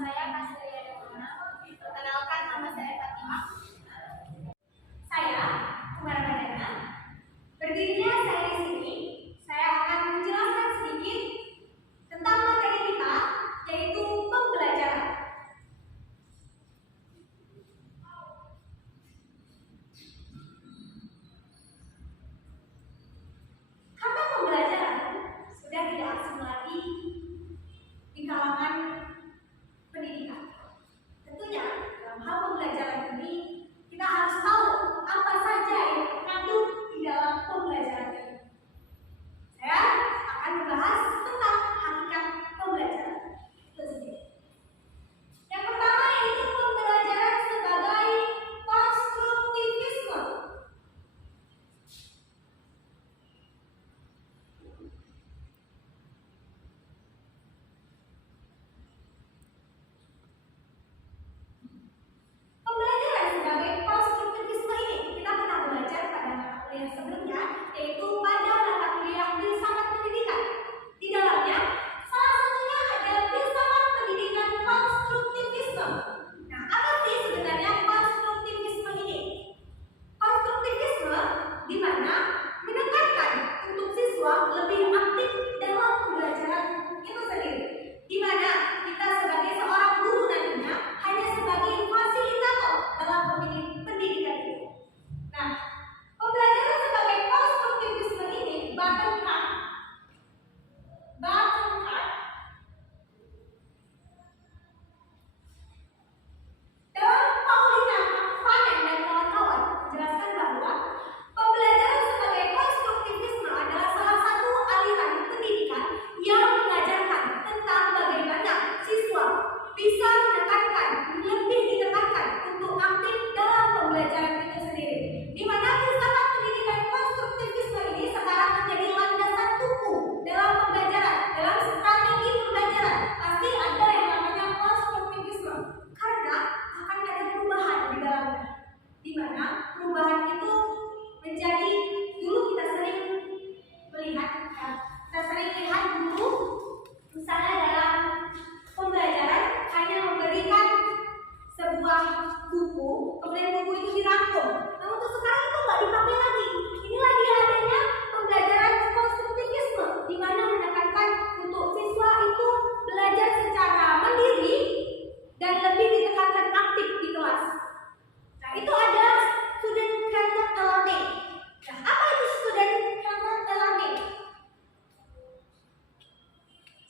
saya Kasilia Devona. Perkenalkan, nama saya Fatimah. Saya Kumara Madana. Berdirinya saya di sini, saya akan menjelaskan sedikit tentang materi kita, yaitu pembelajaran. Kata pembelajaran sudah tidak asing lagi di kalangan pendidikan. Tentunya dalam hal pembelajaran ini kita harus tahu apa saja yang terkandung di dalam pembelajaran ini. Saya akan membahas tentang hakikat pembelajaran itu sendiri. Yang pertama yaitu pembelajaran sebagai konstruktivisme. Pembelajaran sebagai konstruktivisme ini kita pernah belajar pada mata kuliah sebelumnya, yaitu pada mata kuliah filsafat pendidikan. Di dalamnya, salah satunya ada filsafat pendidikan konstruktivisme. Nah, apa sih sebenarnya konstruktivisme ini? Konstruktivisme di mana menekankan untuk siswa lebih aktif dalam pembelajaran itu sendiri. Di mana kita sebagai seorang guru nantinya hanya sebagai fasilitator dalam pendidikan itu. Nah, pembelajaran sebagai konstruktivisme ini bottom up dalam Paulina McFadden dan kawan-kawan menjelaskan bahwa pembelajaran sebagai konstruktivisme adalah salah satu aliran pendidikan yang mengajarkan tentang bagaimana siswa bisa lebih ditekankan untuk aktif dalam pembelajaran itu sendiri. Di mana filsafat pendidikan konstruktivisme ini sekarang menjadi landasan tubuh dalam pembelajaran, dalam strategi pembelajaran. Pasti ada yang namanya konstruktivisme karena akan ada perubahan di dalamnya. Di mana perubahan itu menjadi dulu kita sering melihat dulu misalnya dalam pembelajaran hanya memberikan sebuah buku, kemudian buku itu dirangkum. Nah, untuk sekarang itu nggak dipakai lagi. Inilah dia adanya pembelajaran konstruktivisme, di mana menekankan untuk siswa itu belajar secara mandiri dan lebih ditekankan aktif di kelas. Nah, itu ada student-centered learning. Nah, apa itu student-centered learning?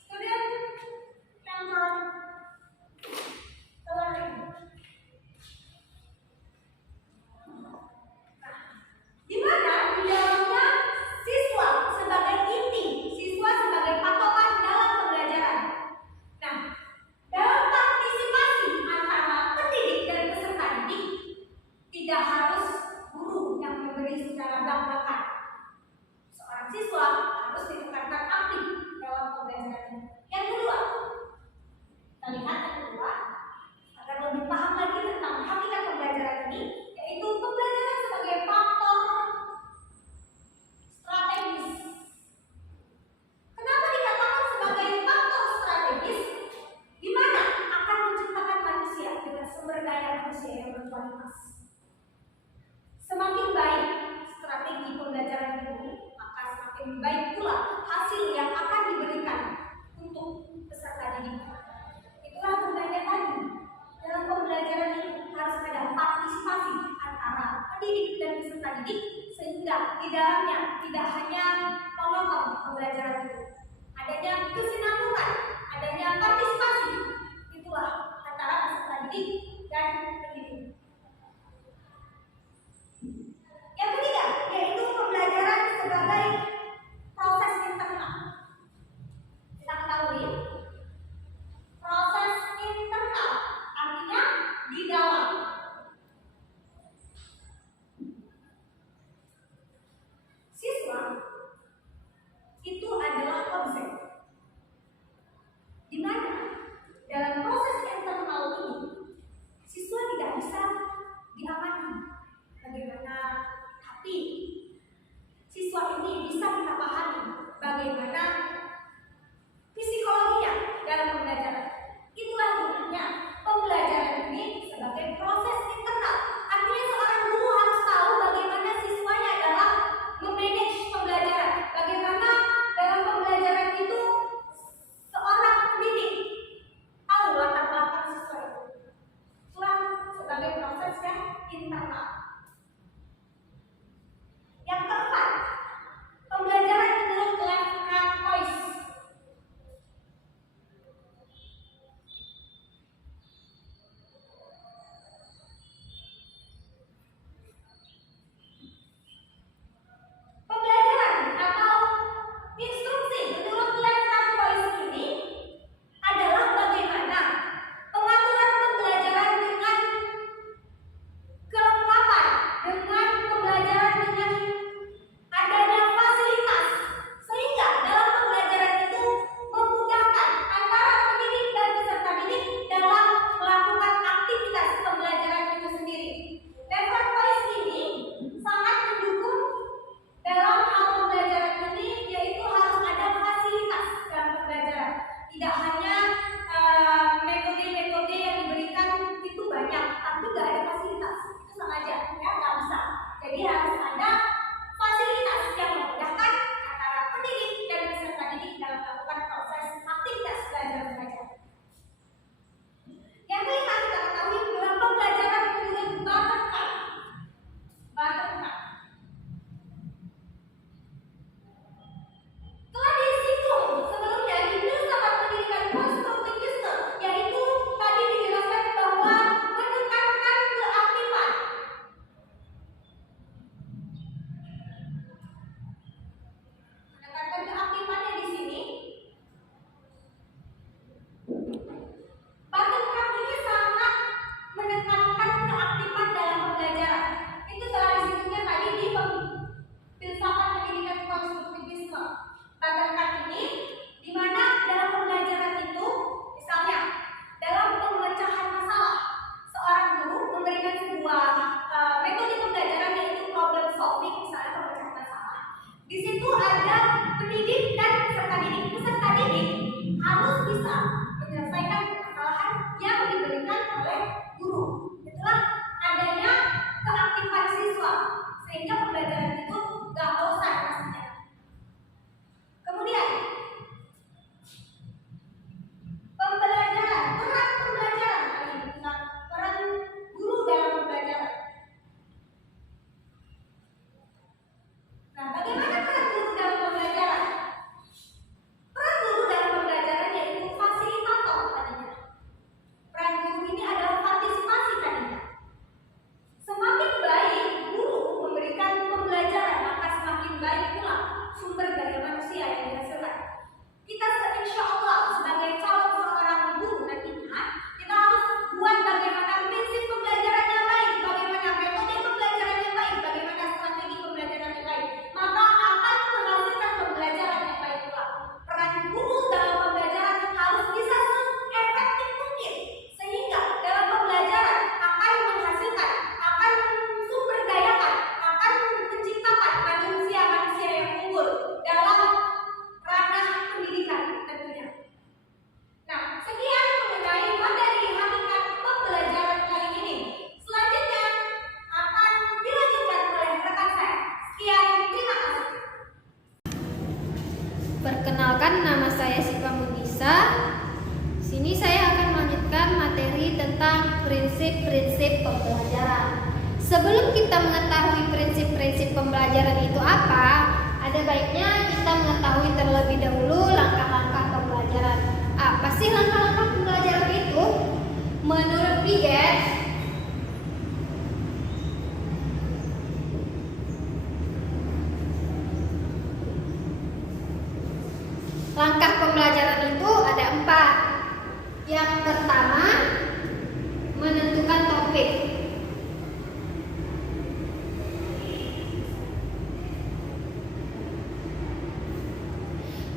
Student-centered learning. Di mana di dalamnya siswa sebagai inti, siswa sebagai patokan dalam pembelajaran. Nah, dalam partisipasi antara pendidik dan peserta didik, tidak harus guru yang memberi secara belak-belakan. Seorang siswa harus ditekankan aktif dalam pembelajaran. Yang kedua, kita lihat yang kedua, agar lebih paham lagi tentang hakikat pembelajaran ini, yaitu pembelajaran sebagai faktor strategis. Kenapa dikatakan sebagai faktor strategis? Di mana akan menciptakan manusia dengan sumber daya manusia yang berkualitas. Semakin baik strategi pembelajaran itu, maka semakin baik pula hasil yang akan diberikan untuk peserta didik. Itulah gunanya tadi. Dalam pembelajaran ini harus ada partisipasi antara pendidik dan peserta didik, sehingga di dalamnya tidak hanya menonton pembelajaran itu, adanya kesinambungan, adanya partisipasi. Itulah antara peserta didik dan pendidik. Yang ketiga, yaitu pembelajaran sebagai proses internal. Kita ketahui proses internal artinya di dalam. Siswa itu adalah objek, di mana dalam proses internal ini guru. Itulah adanya keaktifan siswa sehingga pembelajaran itu gak bosan pastinya. Kemudian pembelajaran, peran pembelajaran kali ini tentang peran guru dalam pembelajaran. Nah, bagaimana peran guru dalam pembelajaran? Peran guru dalam pembelajaran yaitu fasilitator tadinya. Peran guru ini adalah partisipasi tadinya. Semakin baik guru memberikan pembelajaran, maka semakin baik pula sumber daya manusia yang dihasilkan. Kita insya Allah sebagai calon seorang guru nantinya, kita harus buat bagaimana prinsip pembelajaran yang baik, bagaimana metode pembelajaran yang baik, bagaimana strategi pembelajaran yang baik. Maka akan menghasilkan pembelajaran yang baik pula. Peran guru dalam pembelajaran harus bisa efektif mungkin, sehingga dalam pembelajaran akan menghasilkan, akan sumberdayakan, akan menciptakan manusia-manusia yang unggul dalam ranah pendidikan tentunya. Nah, sekian mengenai materi hakikat pembelajaran kali ini. Selanjutnya akan dilanjutkan oleh rekan saya. Sekian, terima kasih. Perkenalkan, nama saya Siva Munisa. Sini saya akan melanjutkan materi tentang prinsip-prinsip pembelajaran. Sebelum kita mengetahui prinsip-prinsip pembelajaran itu apa, ada baiknya kita mengetahui terlebih dahulu langkah-langkah pembelajaran. Apa sih langkah-langkah pembelajaran itu? Menurut Piaget, langkah pembelajaran itu ada 4. Yang pertama, menentukan topik.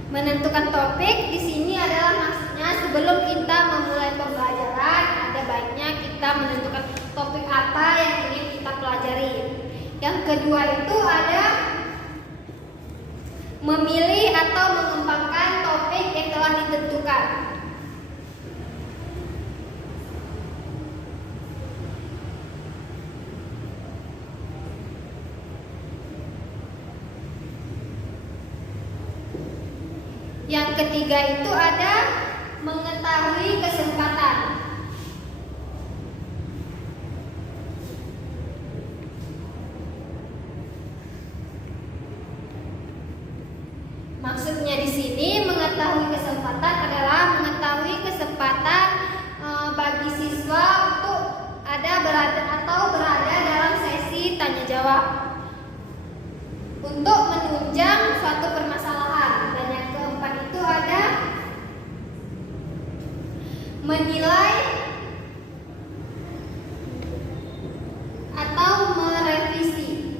Menentukan topik di sini adalah maksudnya sebelum kita memulai pembelajaran, ada baiknya kita menentukan topik apa yang ingin kita pelajari. Yang kedua itu ada memilih atau mengembangkan topik yang telah ditentukan. Yang ketiga itu ada mengetahui kesempatan. Maksudnya di sini mengetahui kesempatan adalah mengetahui kesempatan bagi siswa untuk berada dalam sesi tanya jawab untuk menunjang suatu permasalahan. Dan yang keempat itu ada menilai atau merevisi.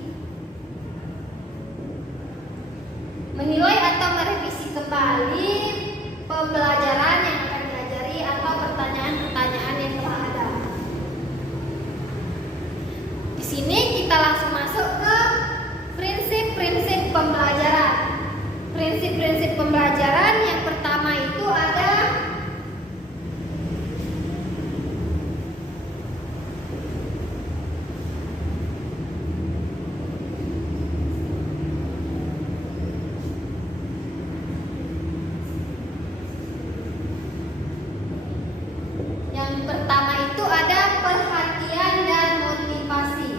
Menilai atau merevisi kembali pembelajaran yang akan diajari atau pertanyaan-pertanyaan yang telah ada. Di sini kita langsung masuk ke prinsip-prinsip pembelajaran. Prinsip-prinsip pembelajaran yang pertama itu ada perhatian dan motivasi.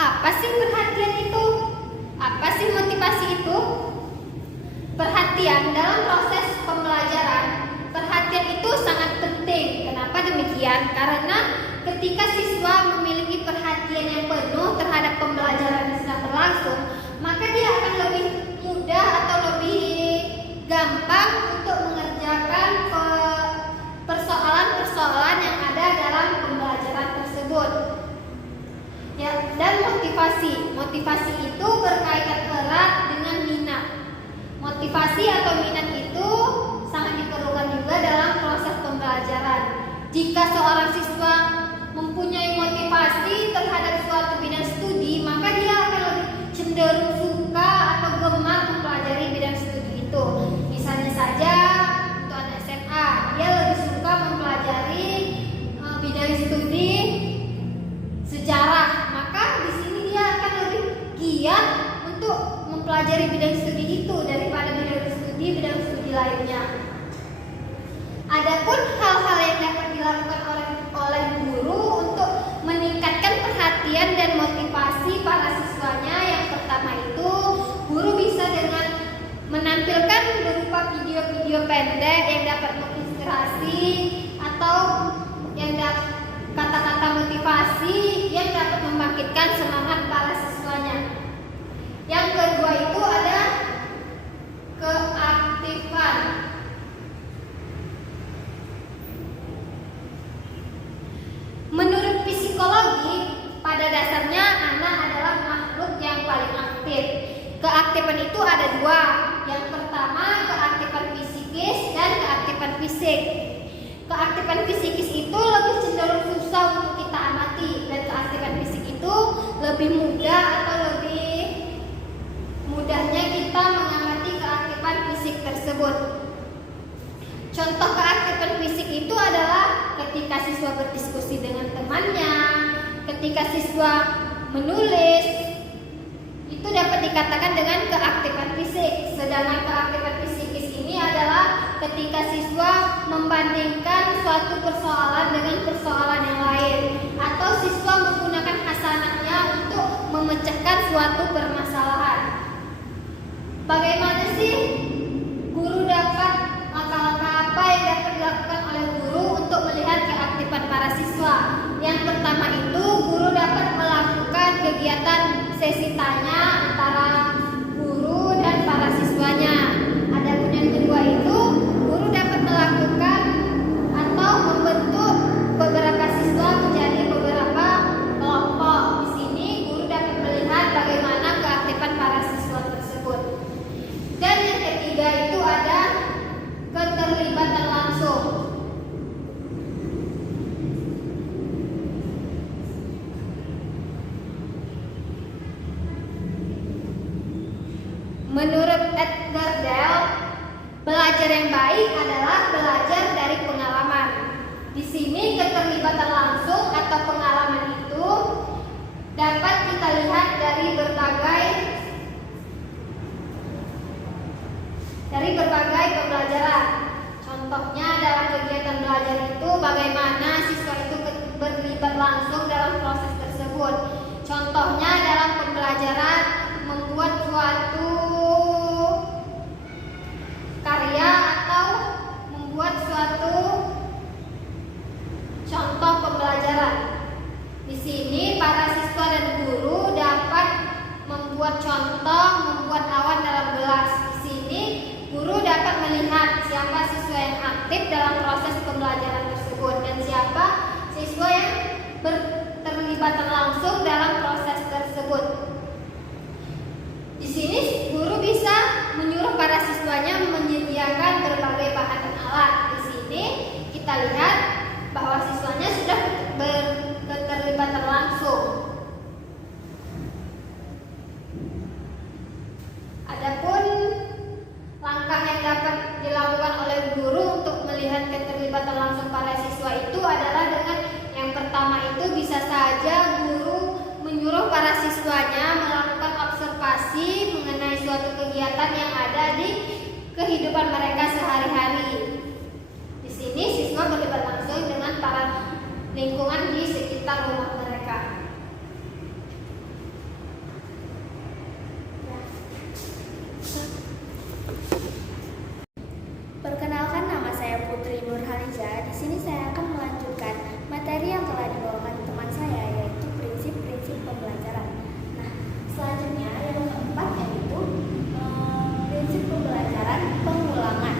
Apa sih perhatian itu? Apa sih motivasi itu? Perhatian dalam proses pembelajaran, perhatian itu sangat penting. Kenapa demikian? Karena ketika siswa memiliki perhatian yang penuh terhadap pembelajaran yang sedang berlangsung, maka dia akan lebih mudah atau lebih gampang untuk mengerjakan persoalan-persoalan yang ada dalam pembelajaran tersebut. Ya, dan motivasi itu berkaitan erat dengan minat. Motivasi atau minat itu sangat diperlukan juga dalam proses pembelajaran. Jika seorang siswa mempunyai motivasi terhadap suatu bidang studi, maka dia akan lebih cenderung suka mempelajari bidang studi itu daripada bidang studi lainnya. Adapun hal-hal yang dapat dilakukan oleh guru untuk meningkatkan perhatian dan motivasi para siswanya, yang pertama itu guru bisa dengan menampilkan berupa video-video pendek yang dapat menginspirasi atau yang kata-kata motivasi yang dapat membangkitkan semangat para siswanya. Yang kedua itu ada keaktifan. Menurut psikologi, pada dasarnya anak adalah makhluk yang paling aktif. Keaktifan itu ada dua. Yang pertama keaktifan psikis dan keaktifan fisik. Keaktifan psikis itu lebih cenderung susah untuk kita amati, dan keaktifan fisik itu lebih mudah atau lebih mudahnya kita mengamati keaktifan fisik tersebut. Contoh keaktifan fisik itu adalah ketika siswa berdiskusi dengan temannya, ketika siswa menulis, itu dapat dikatakan dengan keaktifan fisik. Sedangkan keaktifan psikis ini adalah ketika siswa membandingkan suatu persoalan dengan persoalan yang lain, atau siswa menggunakan hasanahnya untuk memecahkan suatu permasalahan. Bagaimana sih guru dapat langkah-langkah apa yang dapat dilakukan oleh guru untuk melihat keaktifan para siswa? Yang pertama itu guru dapat melakukan kegiatan sesi tanya antara guru dan para siswanya. Adapun yang kedua itu guru dapat melakukan atau membentuk beberapa siswa menjadi beberapa kelompok. Di sini guru dapat melihat bagaimana keaktifan para siswa tersebut. Dan yang ketiga itu ada keterlibatan langsung. Menurut Edgar Dale, belajar yang baik adalah belajar dari pengalaman. Di sini keterlibatan langsung atau pengalaman itu dapat kita lihat dari berbagai pembelajaran. Contohnya dalam kegiatan belajar itu bagaimana siswa itu berlibat langsung dalam proses tersebut. Contohnya dalam pembelajaran membuat suatu karya atau membuat suatu contoh pembelajaran. Di sini para siswa dan guru dapat membuat contoh, membuat awan dalam gelas. Di sini guru dapat melihat siapa siswa yang aktif dalam proses pembelajaran tersebut dan siapa siswa yang terlibat langsung dalam proses tersebut. Di sini guru bisa menyuruh para siswanya menyediakan berbagai bahan dan alat. Di sini kita lihat bahwa siswanya sudah berketerlibatan langsung. Adapun langkah yang dapat dilakukan oleh guru untuk melihat keterlibatan langsung para siswa itu adalah dengan yang pertama itu bisa saja guru menyuruh para siswanya melakukan observasi mengenai suatu kegiatan yang ada di kehidupan mereka sehari-hari. Di sini siswa berlibat langsung dengan para lingkungan di sekitar rumah mereka. Perkenalkan, nama saya Putri Nurhaliza. Di sini saya akan melanjutkan materi yang telah dibawakan teman saya, yaitu prinsip-prinsip pembelajaran. Nah, selanjutnya yang keempat yaitu prinsip pembelajaran pengulangan.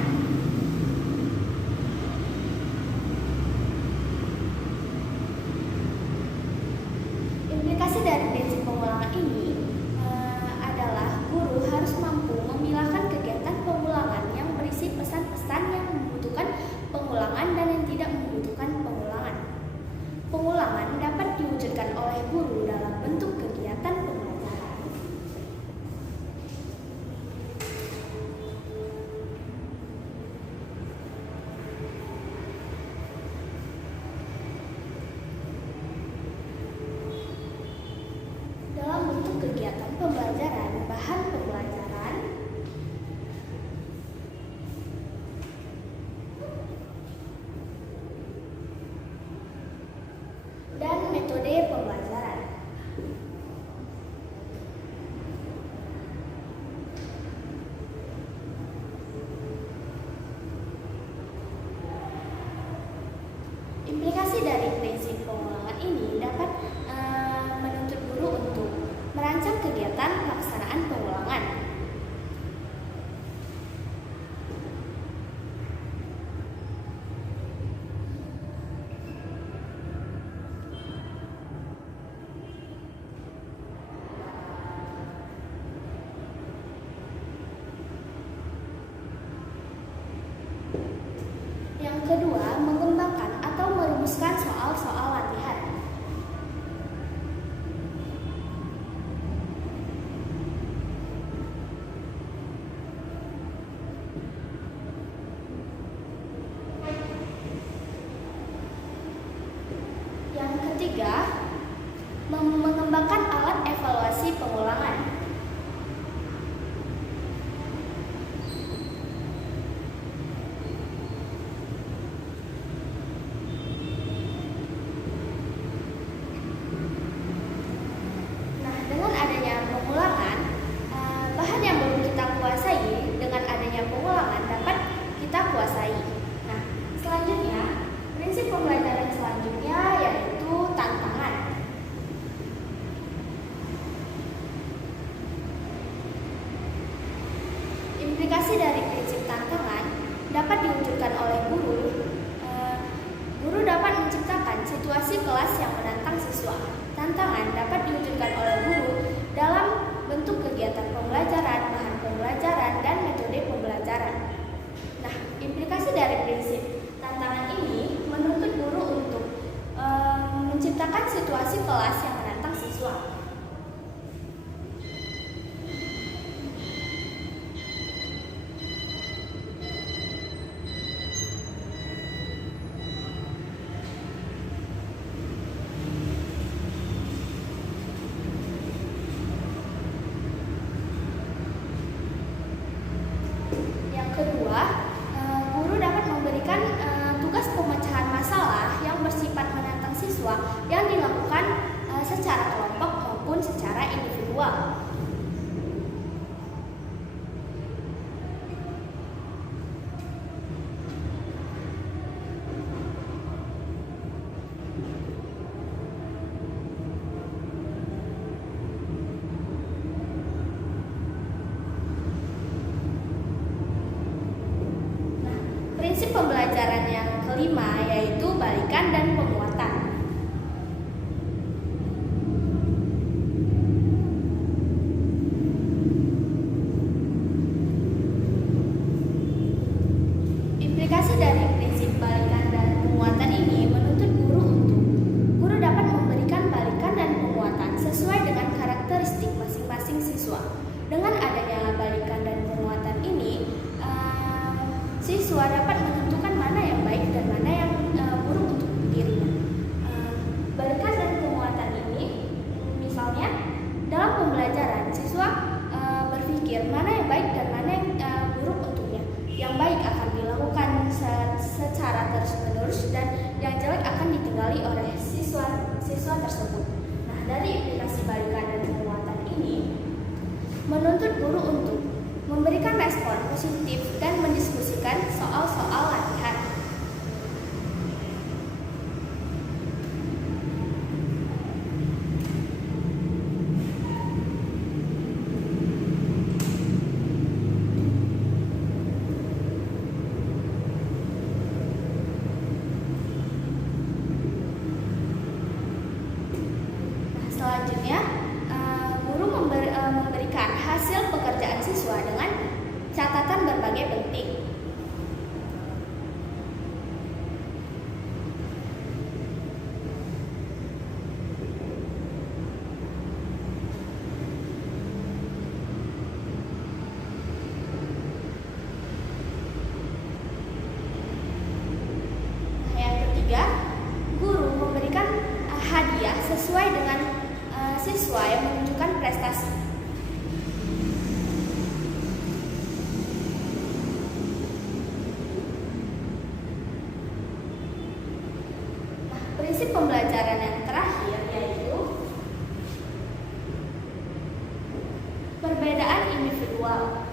Implikasi dari prinsip tantangan dapat diwujudkan oleh guru. Guru dapat menciptakan situasi kelas yang menantang siswa. Tantangan dapat diwujudkan oleh guru dalam bentuk kegiatan pembelajaran, bahan pembelajaran, dan metode pembelajaran. Nah, implikasi dari prinsip tantangan ini menuntut guru untuk menciptakan situasi kelas yang menantang siswa. Yang kedua, guru dapat memberikan tugas pemecahan masalah yang bersifat menantang siswa yang dilakukan secara kelompok maupun secara individual. Prinsip pembelajaran yang kelima yaitu balikan dan penguatan. Implikasi dari prinsip balikan dan penguatan ini menuntut guru dapat memberikan balikan dan penguatan sesuai dengan karakteristik masing-masing siswa. Dengan adanya balikan dan penguatan ini, siswa dapat menentukan mana yang baik dan mana yang buruk untuk dirinya. Balikan dan penguatan ini, misalnya dalam pembelajaran, siswa berpikir mana yang baik dan mana yang buruk untuknya. Yang baik akan dilakukan secara terus-menerus dan yang jelek akan ditinggali oleh siswa tersebut. Nah, dari implikasi balikan dan penguatan ini menuntut guru untuk memberikan respon positif dan mendiskusikan soal-soal latihan. Selanjutnya, guru memberikan hasil pekerjaan siswa dengan catatan berbagai penting. Yang ketiga, guru memberikan hadiah sesuai dengan siswa yang menunjukkan prestasi. Prinsip pembelajaran yang terakhir yaitu perbedaan individual.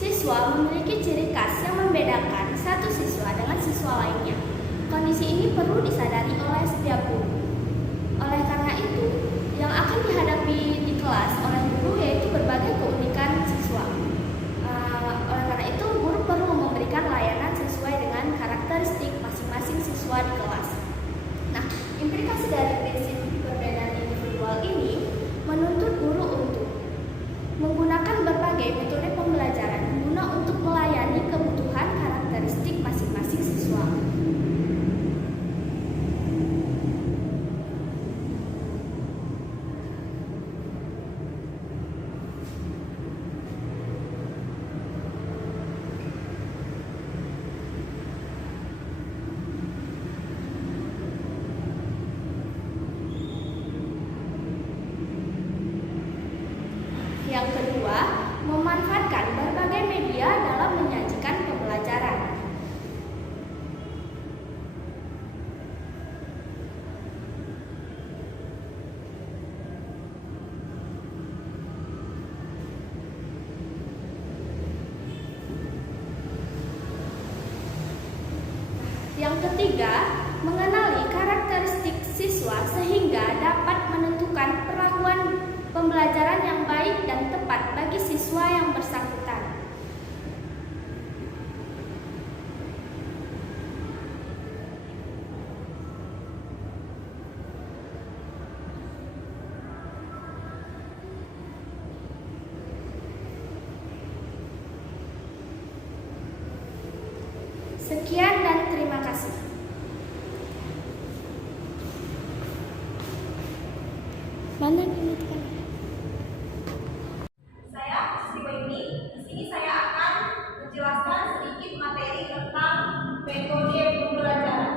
Siswa memiliki ciri khas yang membedakan satu siswa dengan siswa lainnya. Kondisi ini perlu disadari oleh setiap guru. Oleh karena itu, yang akan dihadapi di kelas oleh guru yaitu berbagai keunikan siswa. Oleh karena itu, guru perlu memberikan layanan sesuai dengan karakteristik masing-masing siswa di kelas. Nah, implikasi dari prinsip perbedaan individual ini menuntut guru untuk menggunakan berbagai metode pembelajaran guna untuk melayani kebutuhan karakteristik masing-masing siswa. Yang kedua, memanfaatkan berbagai media dalam menyajikan pembelajaran. Yang ketiga, mengenali karakteristik siswa sehingga dapat menentukan perahuan pembelajaran yang baik dan tepat bagi siswa yang bersangkutan. Sekian dan terima kasih. Mana pendidikan? Saya Sri Wahyuni. Di sini saya akan menjelaskan sedikit materi tentang metode pembelajaran.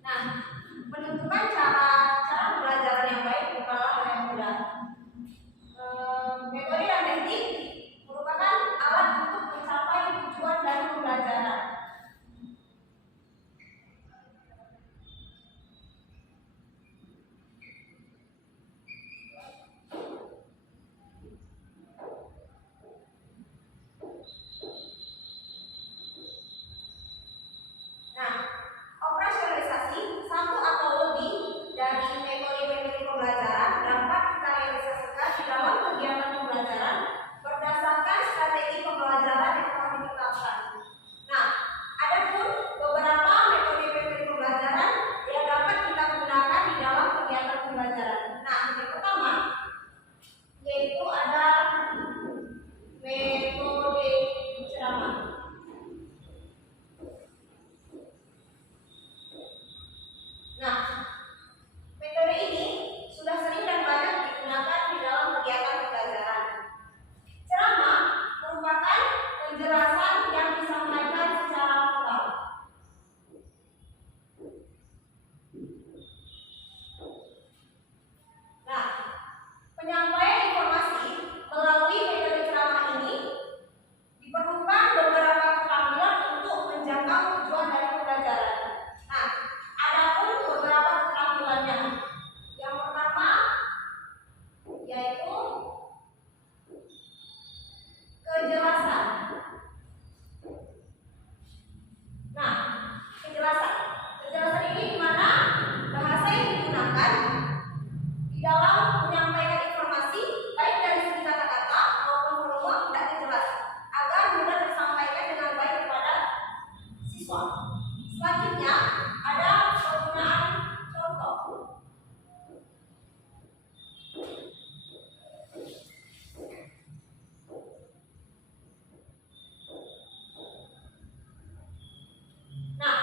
Nah, menentukan cara pembelajaran yang baik bukanlah hal yang mudah. Metode dan teknik merupakan alat untuk mencapai tujuan dari pembelajaran. Nah, operasionalisasi satu atau lebih dari metode-metode pembelajaran dapat kita realisasikan di dalam kegiatan pembelajaran berdasarkan strategi pembelajaran yang telah ditetapkan. Nah, ada pun beberapa metode-metode pembelajaran yang dapat kita gunakan di dalam kegiatan pembelajaran. Nah, yang pertama yaitu ada metode ceramah. Nah, metode ini sudah sering dan banyak digunakan di dalam kegiatan pembelajaran. Ceramah merupakan penjelasan yang disampaikan secara verbal. Nah, penyampaian informasi melalui metode ceramah ini diperlukan beberapa keterampilan untuk menjangkau tujuan dari pembelajaran. Nah, adapun beberapa keterampilannya. Yang pertama yaitu kejelasan. Nah, kejelasan. Kejelasan ini di mana bahasa yang digunakan di dalam menyampaikan informasi baik dari segi kata-kata maupun volume hendaknya jelas agar mudah tersampaikan dengan baik kepada siswa. Selanjutnya ada penggunaan contoh. Nah,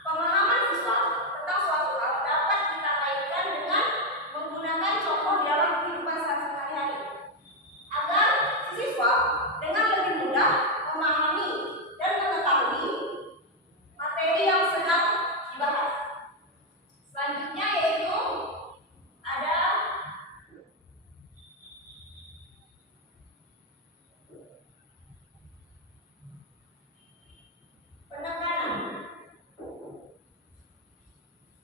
pemahaman siswa tentang suatu hal dapat kita kaitkan dengan menggunakan contoh dalam kehidupan sehari-hari agar siswa dengan lebih mudah memahami dan mengetahui materi yang sedang dibahas. Selanjutnya yaitu ada penekanan.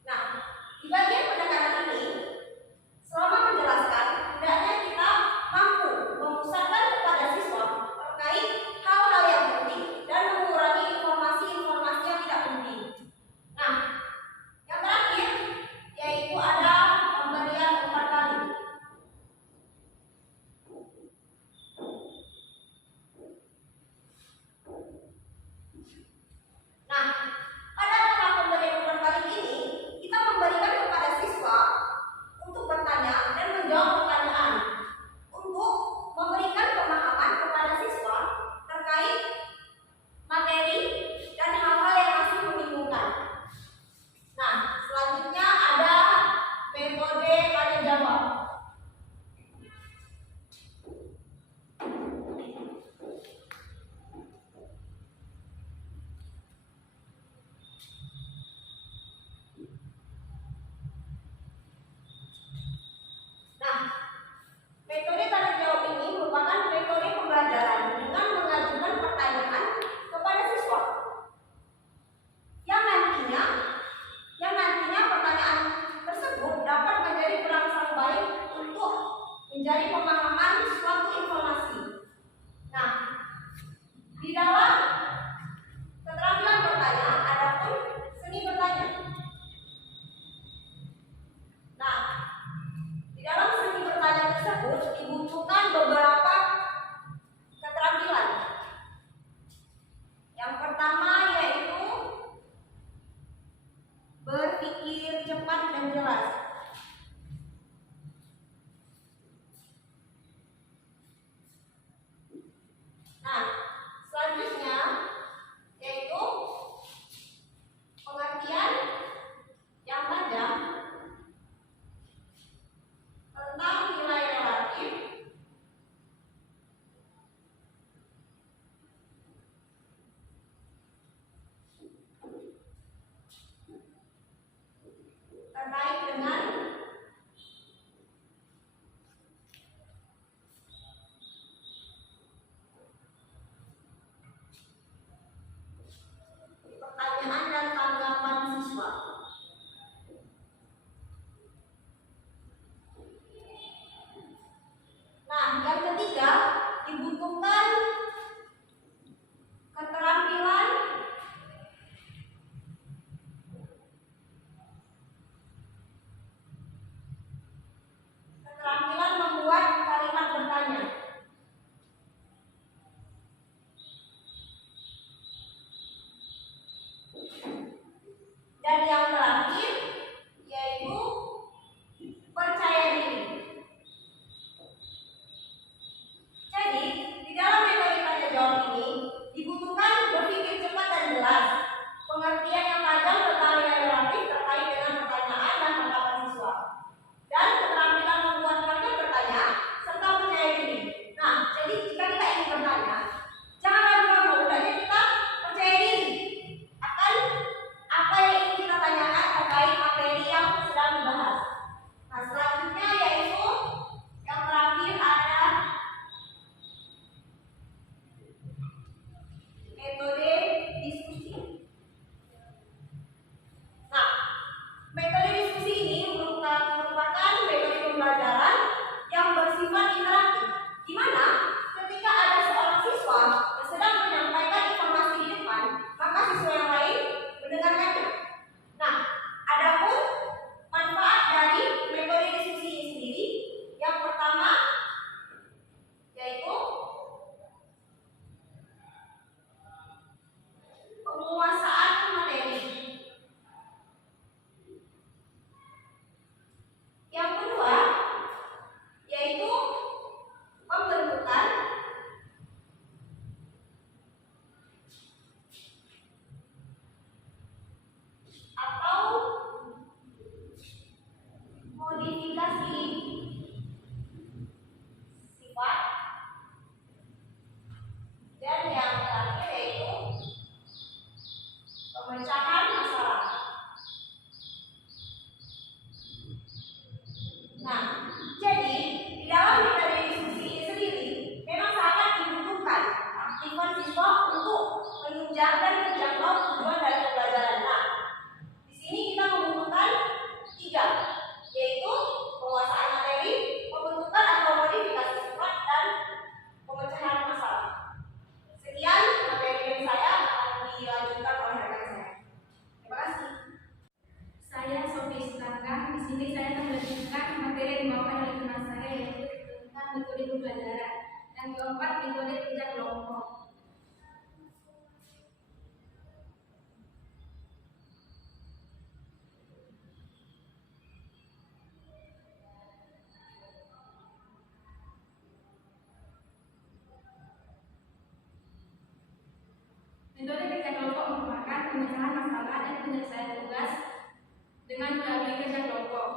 Nah, di bagian penekanan ini, selama menjelaskan, hendaknya kita mampu memusatkan kepada siswa terkait hal-hal yang penting dan mengurangi informasi-informasi yang tidak penting. Nah, yang terakhir yaitu ada pemberian umpan balik. Nah, pada tahap pemberian umpan balik ini, kita memberikan kepada siswa untuk bertanya dan menjawab pertanyaan, untuk memberikan pemahaman kepada siswa terkait materi dan hal-hal yang masih membingungkan. Nah, selanjutnya ada metode tanya jawab. Nah, metode tanya jawab ini merupakan metode pembelajaran dengan mengajukan pertanyaan kepada siswa yang nantinya pertanyaan tersebut dapat menjadi perangsang baik kelas. Nah, selanjutnya yaitu pengertian yang panjang tentang nilai relatif terkait dengan pertanyaan dan tanggapan siswa. Nah, yang ketiga dibutuhkan keterampilan membuat kalimat bertanya. Dan yang terakhir yaitu percaya diri. Jadi, di dalam metode tanya jawab ini dibutuhkan berpikir cepat dan jelas, pengertian yang tajam tentang nilai relatif terkait dengan pertanyaan dan tanggapan siswa, dan keterampilan membuat kalimat bertanya serta percaya diri. Nah, jadi jika kita ingin bertanya, jangan ragu-ragu, hendaknya kita percaya diri akan apa yang ingin kita tanyakan terkait materi yang sedang dibahas. Nah, selanjutnya yaitu yang terakhir ada metode diskusi. Nah, metode diskusi ini merupakan metode pembelajaran yang bersifat interaktif, di mana ketika ada seorang siswa yang sedang menyampaikan informasi di depan, maka siswa yang lain mendengarkannya. Nah, adapun manfaat dari metode diskusi ini sendiri, yang pertama yaitu penguasaan materi. Yang kedua yaitu pembentukan atau modifikasi sifat, dan yang terakhir yaitu pemecahan masalah. Nah, jadi di dalam metode diskusi ini sendiri memang sangat dibutuhkan aktifan siswa untuk menunjang dan menjangkau tujuan dari pembelajaran. Nah, di sini kita membutuhkan 3, yaitu penguasaan materi, pembentukan atau modifikasi sifat, dan pemecahan masalah. Sekian materi dari saya, akan dilanjutkan oleh rekan saya. Terima kasih. Saya Sofi Sutangga. Di sini saya akan melanjutkan materi yang dibawakan oleh teman saya, yaitu tentang metode pembelajaran. Yang keempat, metode kerja kelompok. Metode kerja kelompok merupakan pemecahan masalah dan penyelesaian tugas dengan melalui kerja kelompok.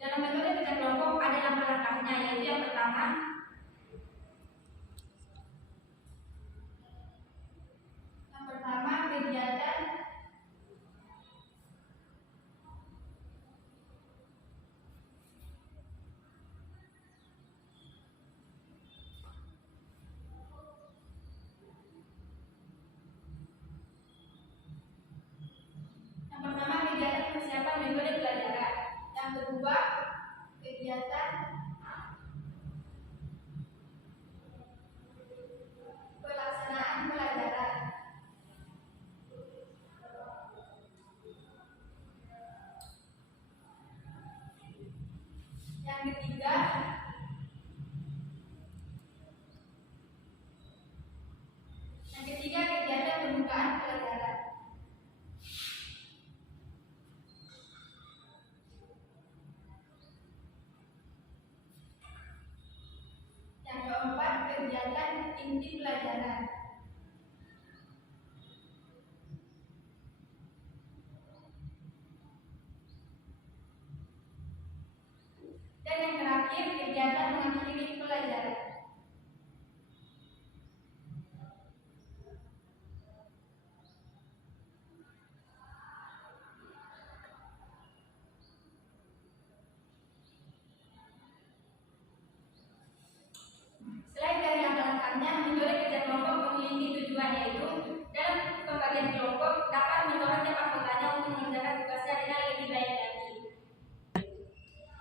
Dalam metode kerja kelompok ada langkah-langkahnya, yaitu yang pertama, kegiatan persiapan metode pelajaran. Yang kedua, kegiatan pelaksanaan pelajaran. Yang ketiga, kegiatan pembukaan pelajaran. inti pelajaran. Dan yang terakhir, kegiatan mengakhiri pelajaran. Selain dari langkah-langkahnya, metode kerja kelompok memiliki tujuan, yaitu dalam pembagian kelompok dapat mendorong tiap anggotanya untuk mengerjakan tugasnya dengan lebih baik lagi.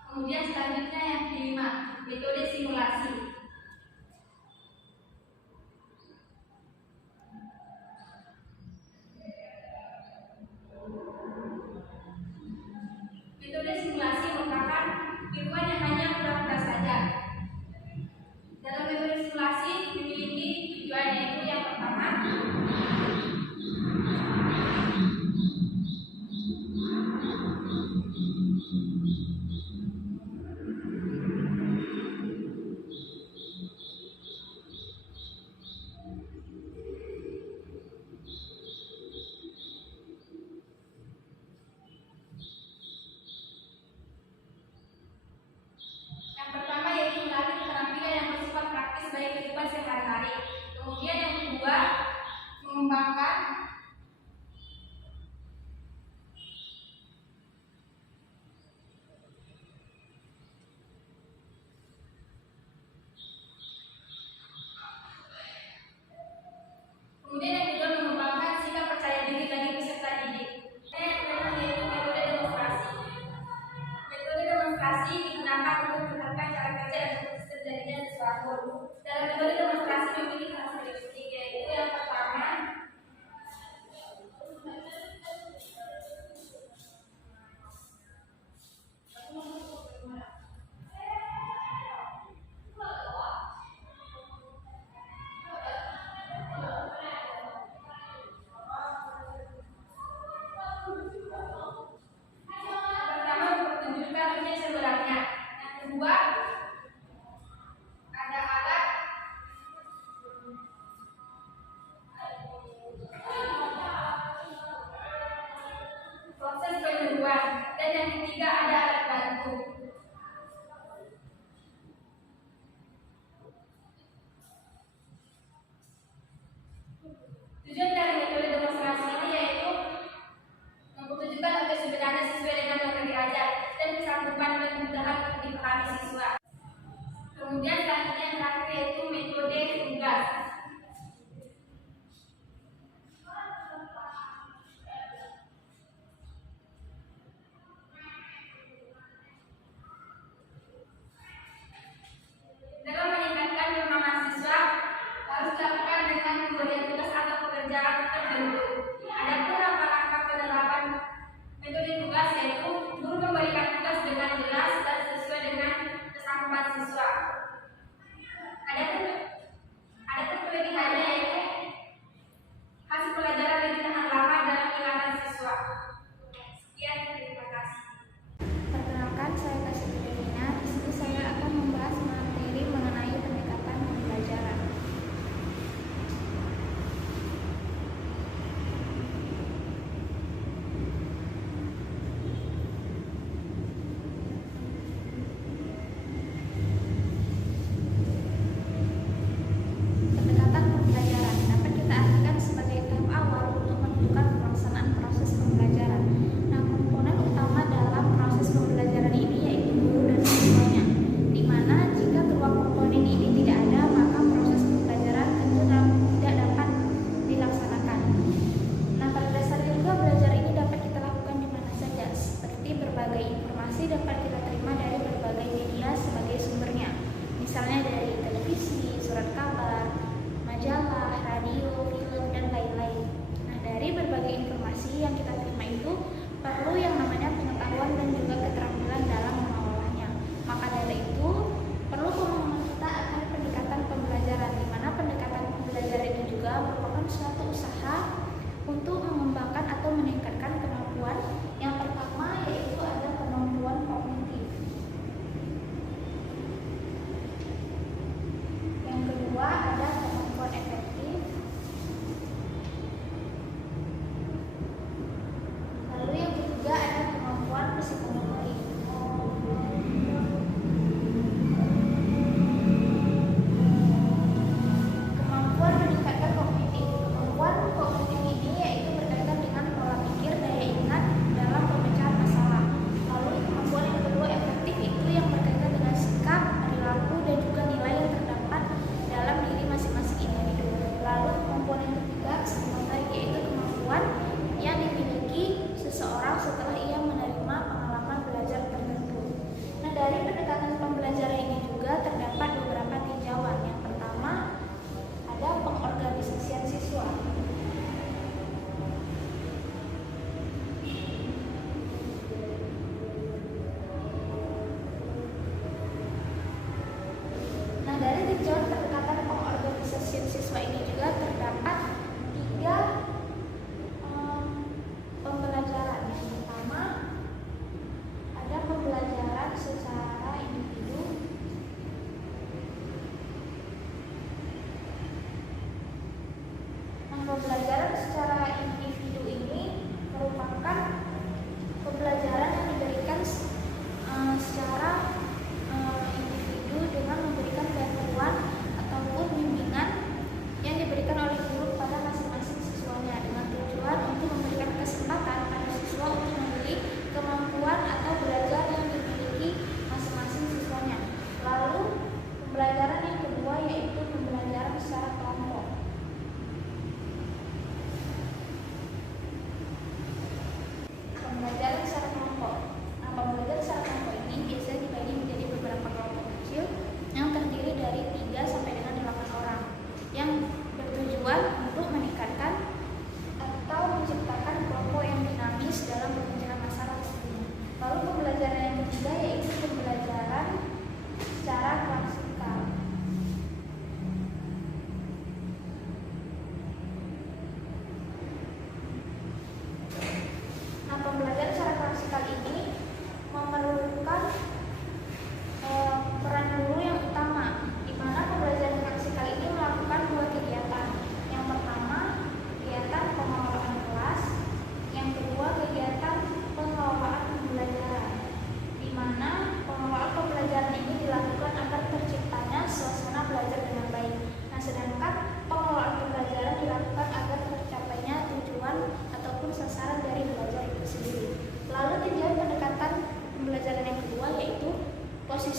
Kemudian selanjutnya yang kelima, metode simulasi. Metode simulasi merupakan tiruan yang hanya pura-pura saja. Dalam metode simulasi memiliki tujuan, yaitu yang pertama, yaitu melatih keterampilan yang bersifat praktis bagi kehidupan sehari-hari. Kemudian yang kedua, mengembangkan sikap percaya diri bagi peserta didik. Yang kedua yaitu metode demonstrasi. Metode demonstrasi digunakan untuk melihatkan cara kerja dan proses terjadinya sesuatu. Dalam metode demonstrasi memiliki karakteristik, yaitu yang pertama, mempertunjukkan objek sebenarnya. Yang kedua, ada alat proses penyembuhan. Dan yang ketiga, ada alat bantu. Tujuan dari metode demonstrasi ini yaitu mempertunjukkan objek sebenarnya sesuai dengan yang diajar dan kesanggupan dan kemudahan untuk dipahami siswa. Kemudian selanjutnya yang terakhir yaitu metode tugas.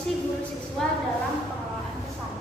posisi guru siswa dalam pengelolaan pesan.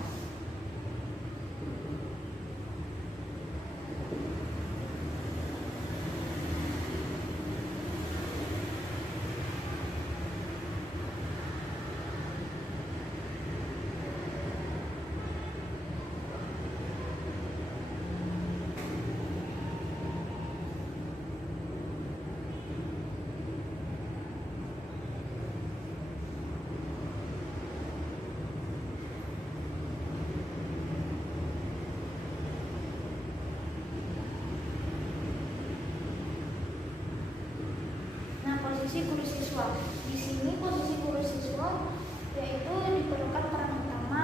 Posisi guru siswa. Di sini posisi guru siswa yaitu diperlukan peran utama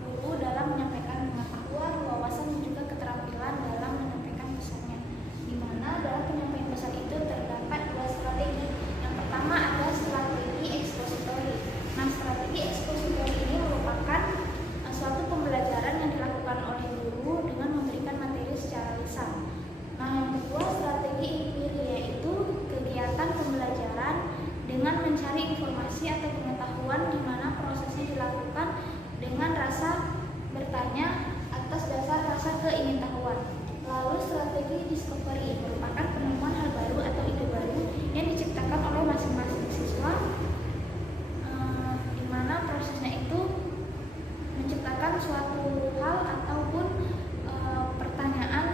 guru dalam menyampaikan pengetahuan, wawasan dan juga keterampilan dalam menyampaikan pesannya. Di mana dalam penyampaian pesan itu terdapat dua strategi. Yang pertama ada strategi ekspositori. Nah, strategi ekspositori ini merupakan suatu pembelajaran yang dilakukan oleh guru dengan memberikan materi secara lisan. Nah, yang kedua strategi empiri, yaitu kegiatan pembelajaran dengan mencari informasi atau pengetahuan di mana prosesnya dilakukan dengan rasa bertanya atas dasar rasa keingintahuan. Lalu strategi discovery merupakan penemuan hal baru atau ide baru yang diciptakan oleh masing-masing siswa, di mana prosesnya itu menciptakan suatu hal ataupun pertanyaan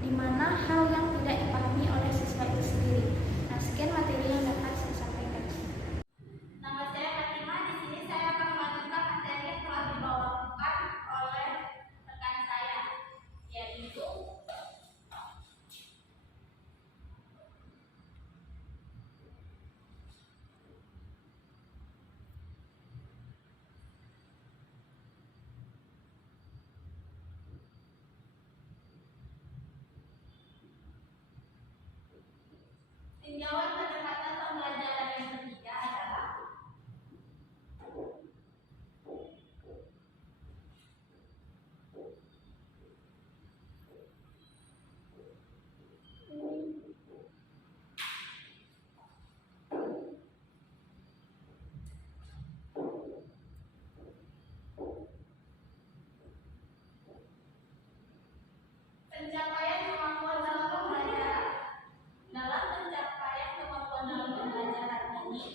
di mana hal yang tidak dipahami oleh siswa itu sendiri. Nah, sekian materi yang dapat saya sampaikan. Nama saya Fatima. Di sini saya akan melanjutkan materi yang telah dibawakan oleh rekan saya, yaitu tinjauan pendekatan pembelajaran yang ketiga adalah pencapaian kemampuan dalam pembelajaran. Dalam pencapaian kemampuan dalam pembelajaran ini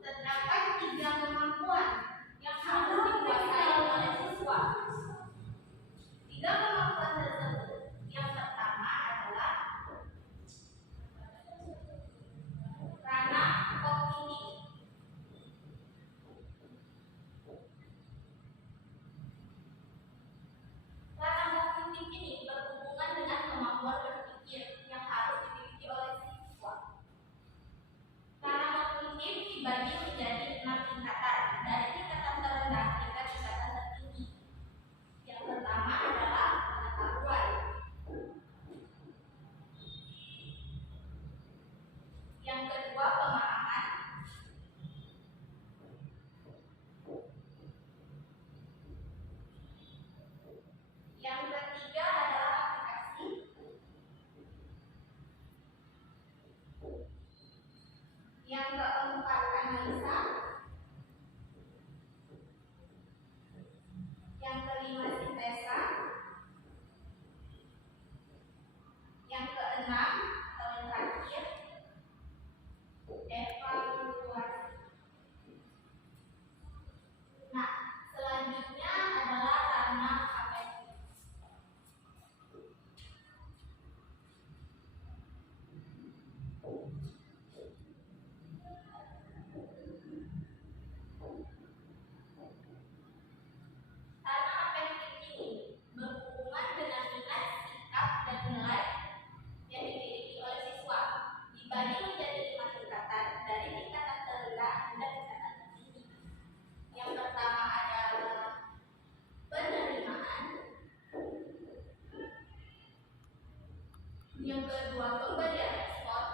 terdapat 3 kemampuan yang harus dikuasai oleh siswa. 3 kemampuan tersebut, yang pertama adalah ranah kognitif. Ranah kognitif ini berhubungan dengan kemampuan berpikir yang harus dimiliki oleh siswa. Ranah kognitif dibagi menjadi 6 tingkatan, dari tingkatan terendah hingga tingkatan tertinggi. Yang pertama adalah pengetahuan. Yang kedua pemahaman. Yang ketiga adalah aplikasi. Yang keempat analisa. Yang kelima sintesa. Yang keenam atau yang terakhir evaluasi. Nah, selanjutnya adalah ranah afektif. Ranah afektif ini berhubungan dengan minat, sikap, dan nilai yang dimiliki oleh siswa. Dibagi menjadi 5 tingkatan, dari tingkatan terendah hingga tingkatan tertinggi. Yang pertama adalah penerimaan. Yang kedua pemberian respon.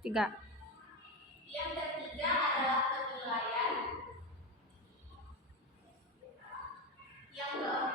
Tiga. Yang ketiga adalah penilaian. Yang keempat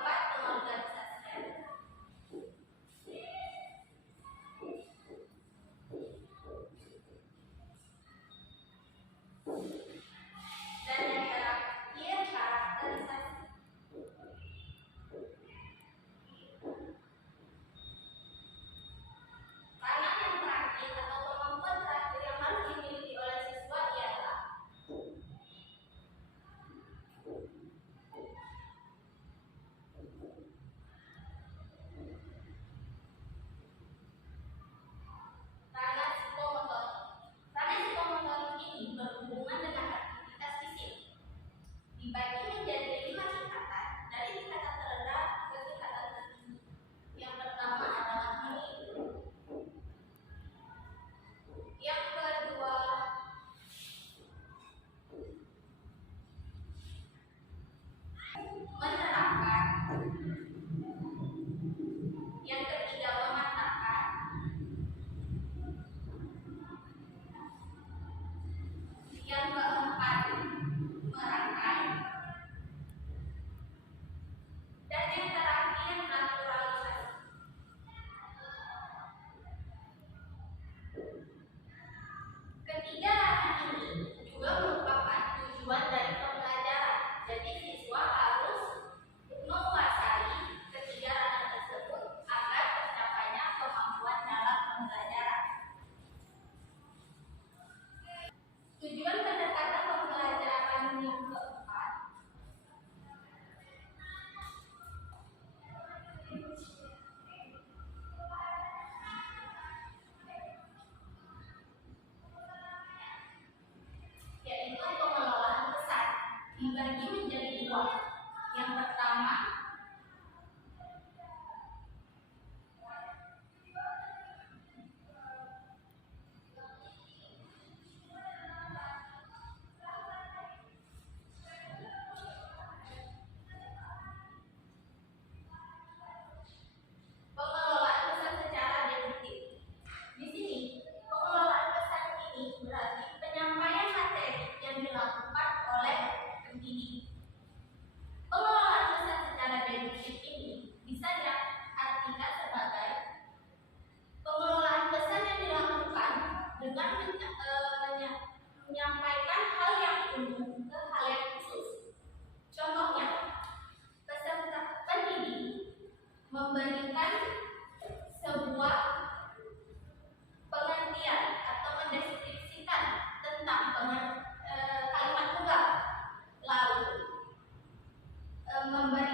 pertama, pengelolaan pesan secara deduktif. Di sini, pengelolaan pesan ini berarti penyampaian materi yang dilakukan oleh pendidik. Pengelolaan pesan secara deduktif ini bisa diartikan sebagai pengelolaan pesan yang dilakukan dengan menyampaikan hal yang umum ke hal yang khusus. Contohnya, peserta pendidik memberikan sebuah pengertian atau mendeskripsikan tentang kalimat tunggal, lalu memberi